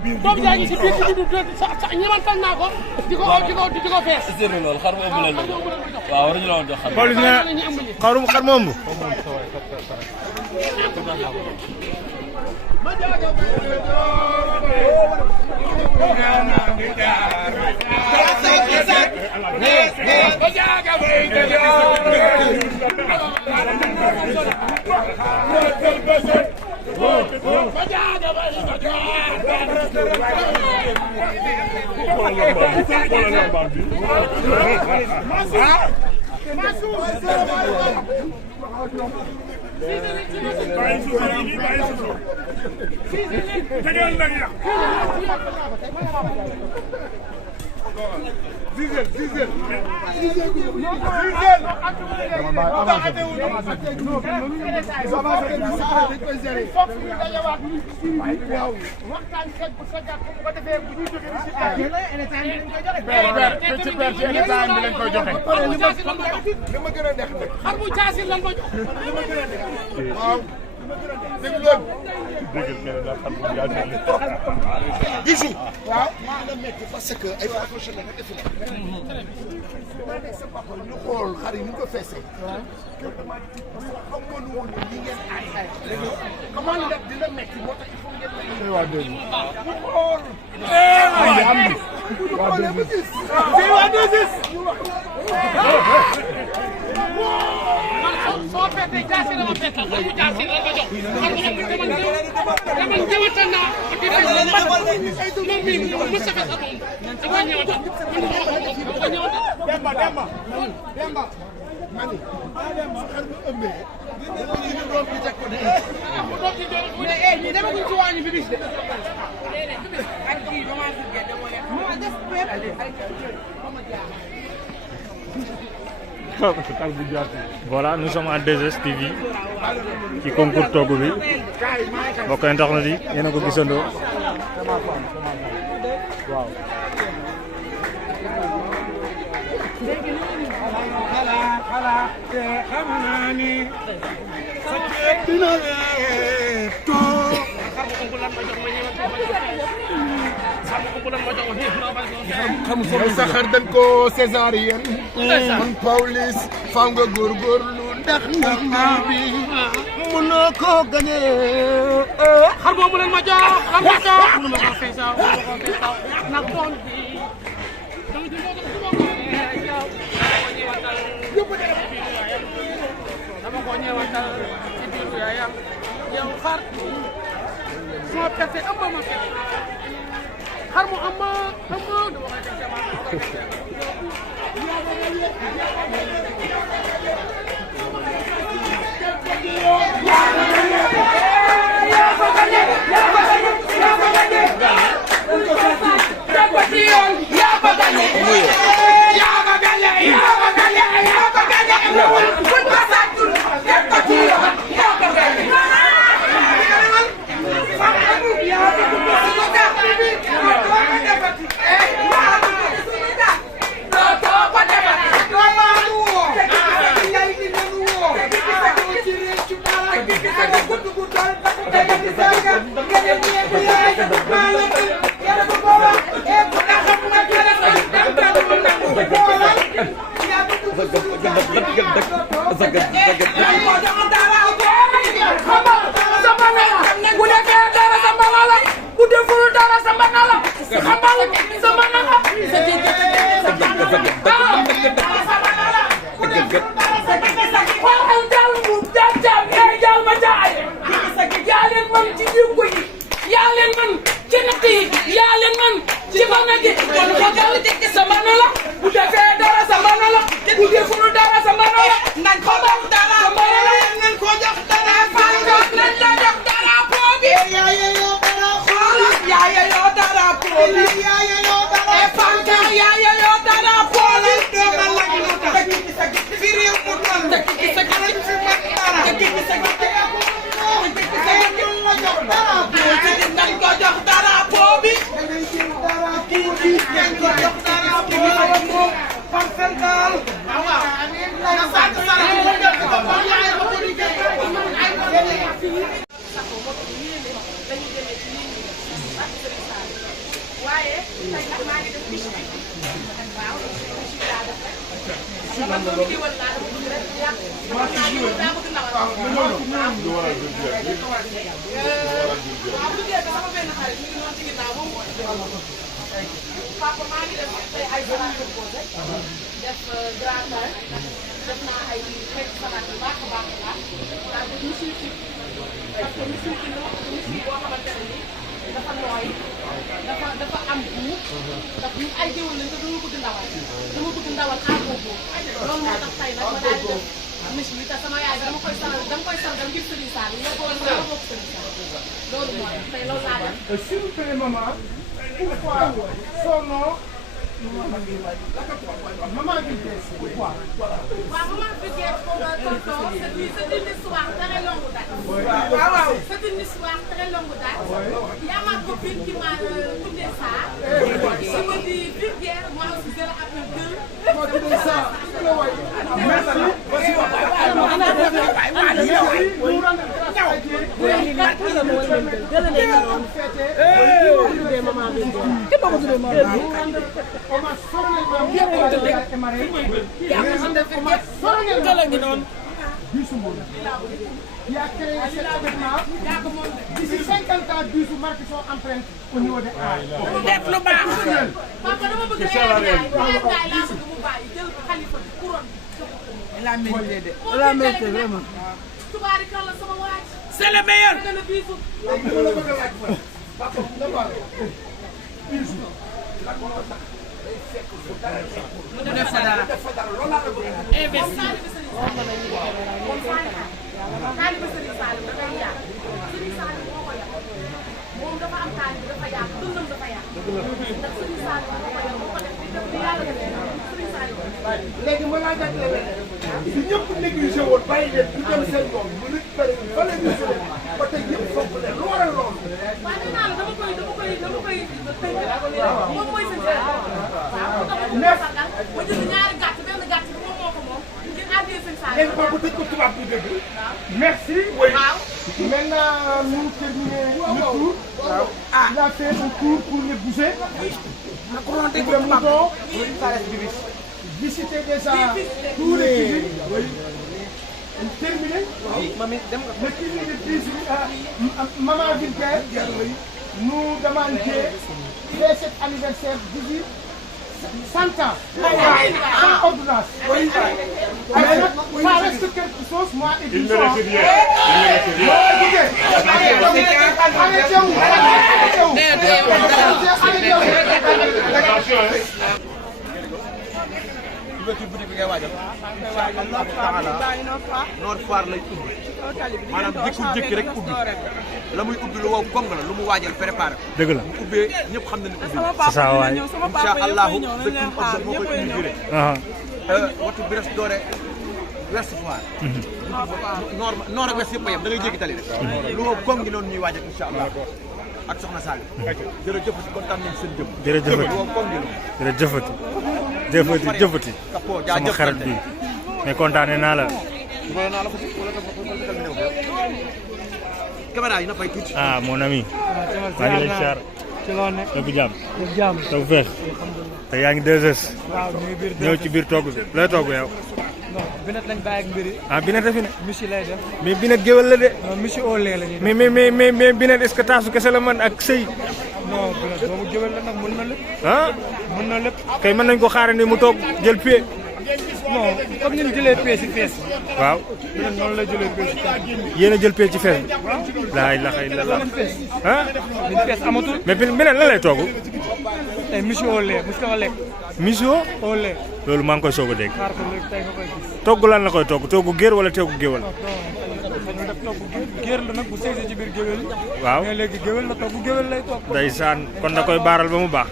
doom jaa ngi ci biir ci biir ñemantal naa ko di ko fees. est-ce que loolu xar mu ëmb leen waaw waruñu la woon jox xar. Pawlish ne xar mu ëmb. Bijou waaw maa nga metti parce que ay professionnels nga defi la nekk sa papa ñu xool xar yi ñu ko feesee xam nga nu woon ñi ngeen ay comment la dina metti moo tax il faut ngeen ñu xool soo fekkee jaasi la ma fekkal xar bu jaasi la ma jox xar bu am demal ñëwatal naa di fay moom mii mu safet sa moom da koy ñëwatal Demba mani xar bu ëmbee ñu doon di teg ko de mais ñi dama ko ci wañu bi bis de ak kii ba ma duggee dama Voilà, nous sommes en 2STV ci concours togg bi mbokk internet yi yéen a ko gisandoo waaw. xam sa xar dañ ko césarienne man Pawlish faaw nga góorgóorlu ndax ndax bi mënoo koo gagné xar boobu leen ma jox lan ma jox mënu ma ko feesaw nag doon dama ko ñëwatal ci biiru yaayam yow xar soo perte ëmb ma fekk xar mu am waaye tey nag maa ngi def fiche bi waaw fiche bi laa def rek dama doon géwal laa dama bëgg rek yàq daa bëgg ndawal waaw bu jël sama benn xarit mi ngi noonu ci ginnaaw moom papa maa ngi def tey ay salade composé def gratin def naa ay xeetu salade yu baax a baax a baax daa def monsieur ci parce que monsieur ci dama ko monsieur boo xamante ne nii dafa nooy dafa am goût ndax ñu ay géwël lañ te dama bëgg ndawal à gogo loolu moo tax tey nag ma daal di def monsieur bi te sama yaay dama koy sargal ngir Serigne Sall ñoo ko woon dama bokk Serigne Sall loolu mooy tey loolu laa def. S'il vous plaît, maman, pourquoi son nom Maman Vulgaire, pourquoi? waaw Maman Vulgaire tonton c'est une histoire très longue date. C'est une histoire très longue date. Il y a ma copine qui m'a tourné ça. Je me dis Vulgaire, moi aussi je l'appelle Gueule. Qui a créé cet événement. D'ici 50 ans, 10 marques sont empreintes au niveau des arts. Papa dama bëgg Reer Ndiaye laa bëgg mu bàyyi jël xalifa bi couronne bi. La mérité de. La mérité vraiment. Tubaarikàlla sama waaj. C'est le meilleur. Dëgg la biisu. Mu def fa dara. Taalibe Serigne Saliou dafay yàq Serigne Saliou moo ko yàq moom dafa am taalibe dafa yàq dundam dafa yàq ndax Serigne Saliou moo ko yàq moo ko def di def yàlla def Serigne Saliou léegi ma laa jàpp leen si ñëpp négligé woon bàyyi leen du dem seen yoon mu nit bëri fa la ñu sële ba tey ñëpp foog leen lu waral loolu. waaw nee naa la dama koy tënk moom mooy Serigne Saliou waaw mu tax ma sargal ma jënd ñaari gàtt benn gàtt bi moom moo ko moom ngir àddee Serigne Saliou. léegi boobu tëj ko tubaab bu dëgg. Merci. Oui. Waaw. Maintenant, nous terminons le tour. Il a fait un tour pour les boucher. Pour le mouton. Visiter déjà tous les cuisines. Terminé. Le cuisine de cuisine, Maman Vulgaire nous demande de faire cet anniversaire d'ici 100 ans. Sans ordonnance. Mais ça reste quelque chose, moi et Il ne reste rien. Il ne reste rien. Attention, hein. ouverture boutique bi ngay waajal Nord Foire lay ubbi maanaam dikkul jékki rek ubbi la muy ubbi lu wow gong la lu mu waajal préparé dëgg la bu ubbee ñëpp xam nañ ne ubbi c'est ça waay incha allahu dëkk objet moo koy inauguré waxtu bi res doore West Foire noor ak west yëpp a yem da ngay jéggi tali rek lu wow gong ngi noonu ñuy waajal incha allah ak soxna Sall jërëjëf si kontaan nañ seen jëm jërëjëfati lu wow gong ngi noonu jërëjëfati jëfati sama xarit bi mais kontaane naa la. caméra yi na fay tuuti. Ah mon ami. maa ngi lay siyaar. ci loo nekk. lépp jàmm. lépp jàmm. taw feex. te yaa ngi 2S. waaw ñu ngi biir ñëw ci biir togg bi looy togg yow. non Binet lañ bàyyi ak mbir yi. ah Binet a fi ne. Michi lay def. mais Binet géwél la de. non Michi au lait la ñuy def. mais Binet est-ce que taasu kese la man ak sëy. non Binet boobu géwél la nag mën na lépp. ah. mën na lépp. kay mën nañ ko xaaree ni mu toog jël pied. non comme ni ñu jëlee pied si fees. waaw. Binet noonu lay jëlee pied si fees. yéen a jël pied ci fees bi. laa ilaha illallah. ah. liñ fees amatul. mais Binet lan lay togg. tey Michi au lait mos nga lekk. Michi au lait. loolu maa ngi koy soog a dégg. xaar ko léegi tey nga koy gis. togg lan la koy togg togg géer wala togg géwal. non dañu def togg géer la nag bu seysee ci biir géwél yi. waaw mais léegi géwél la togg géwél lay togg. ndeysaan kon da koy baaral ba mu baax.